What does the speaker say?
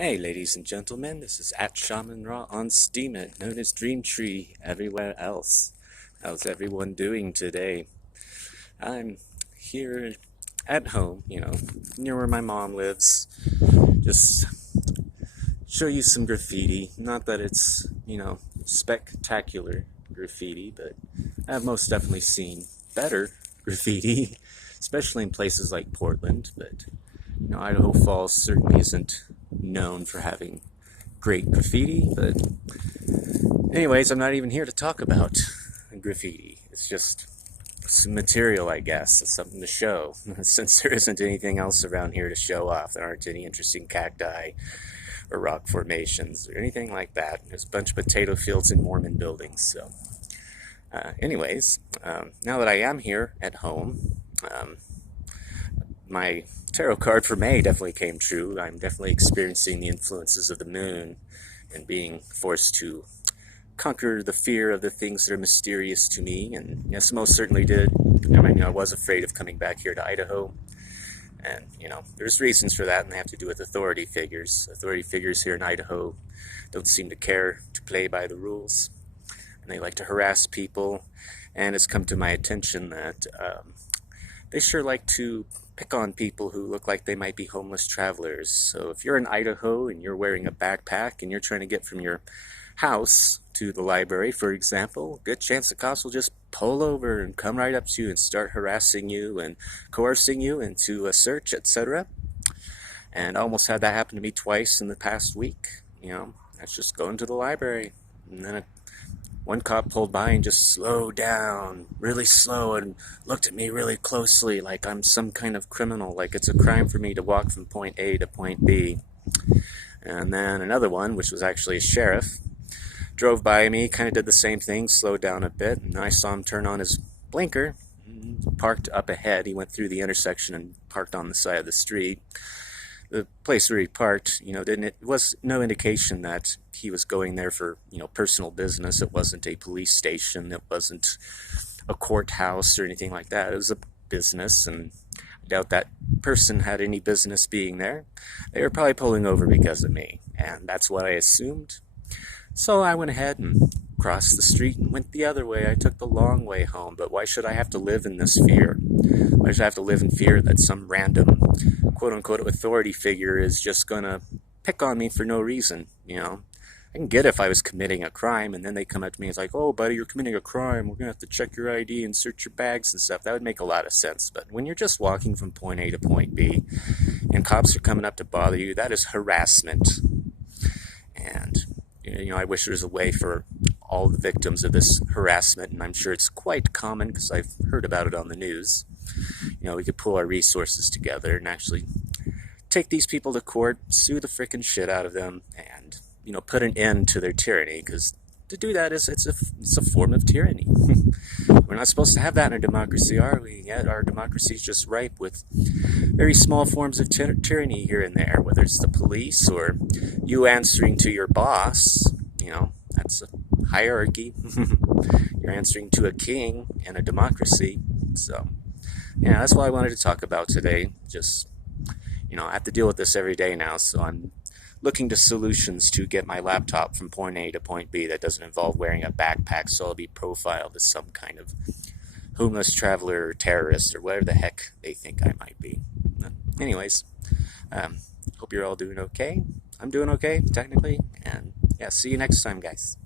Hey ladies and gentlemen, this is at shaman-ra on Steam, known as Dreamtree everywhere else. How's everyone doing today? I'm here at home, near where my mom lives. Just show you some graffiti. Not that it's, spectacular graffiti, but I've most definitely seen better graffiti, especially in places like Portland, but Idaho Falls certainly isn't known for having great graffiti, but anyways, I'm not even here to talk about graffiti. It's just some material, I guess. It's something to show. Since there isn't anything else around here to show off, there aren't any interesting cacti or rock formations or anything like that. There's a bunch of potato fields and Mormon buildings. So, now that I am here at home, my tarot card for May definitely came true. I'm definitely experiencing the influences of the moon and being forced to conquer the fear of the things that are mysterious to me. And yes, most certainly did. I was afraid of coming back here to Idaho. And, there's reasons for that, and they have to do with authority figures. Authority figures here in Idaho don't seem to care to play by the rules. And they like to harass people. And it's come to my attention that they sure like to pick on people who look like they might be homeless travelers. So if you're in Idaho and you're wearing a backpack and you're trying to get from your house to the library, for example, good chance the cops will just pull over and come right up to you and start harassing you and coercing you into a search, etc. And I almost had that happen to me twice in the past week. That's just going to the library. And then one cop pulled by and just slowed down, really slow, and looked at me really closely like I'm some kind of criminal, like it's a crime for me to walk from point A to point B. And then another one, which was actually a sheriff, drove by me, kind of did the same thing, slowed down a bit, and I saw him turn on his blinker, parked up ahead. He went through the intersection and parked on the side of the street. The place where he parked, it was no indication that he was going there for, personal business. It wasn't a police station. It wasn't a courthouse or anything like that. It was a business, and I doubt that person had any business being there. They were probably pulling over because of me, and that's what I assumed. So I went ahead and crossed the street and went the other way. I took the long way home, but why should I have to live in this fear? Why should I have to live in fear that some random quote-unquote authority figure is just going to pick on me for no reason? I can get if I was committing a crime and then they come up to me and it's like, oh, buddy, you're committing a crime. We're going to have to check your ID and search your bags and stuff. That would make a lot of sense. But when you're just walking from point A to point B and cops are coming up to bother you, that is harassment. And I wish there was a way for all the victims of this harassment, and I'm sure it's quite common because I've heard about it on the news. We could pull our resources together and actually take these people to court, sue the frickin' shit out of them, and, put an end to their tyranny, because to do that it's a form of tyranny. We're not supposed to have that in a democracy, are we? Yet our democracy is just ripe with very small forms of tyranny here and there, whether it's the police or you answering to your boss. That's a hierarchy. You're answering to a king in a democracy. So, that's what I wanted to talk about today. Just, I have to deal with this every day now, so I'm looking to solutions to get my laptop from point A to point B that doesn't involve wearing a backpack, so I'll be profiled as some kind of homeless traveler or terrorist or whatever the heck they think I might be. Anyways, hope you're all doing okay. I'm doing okay, technically, and see you next time, guys.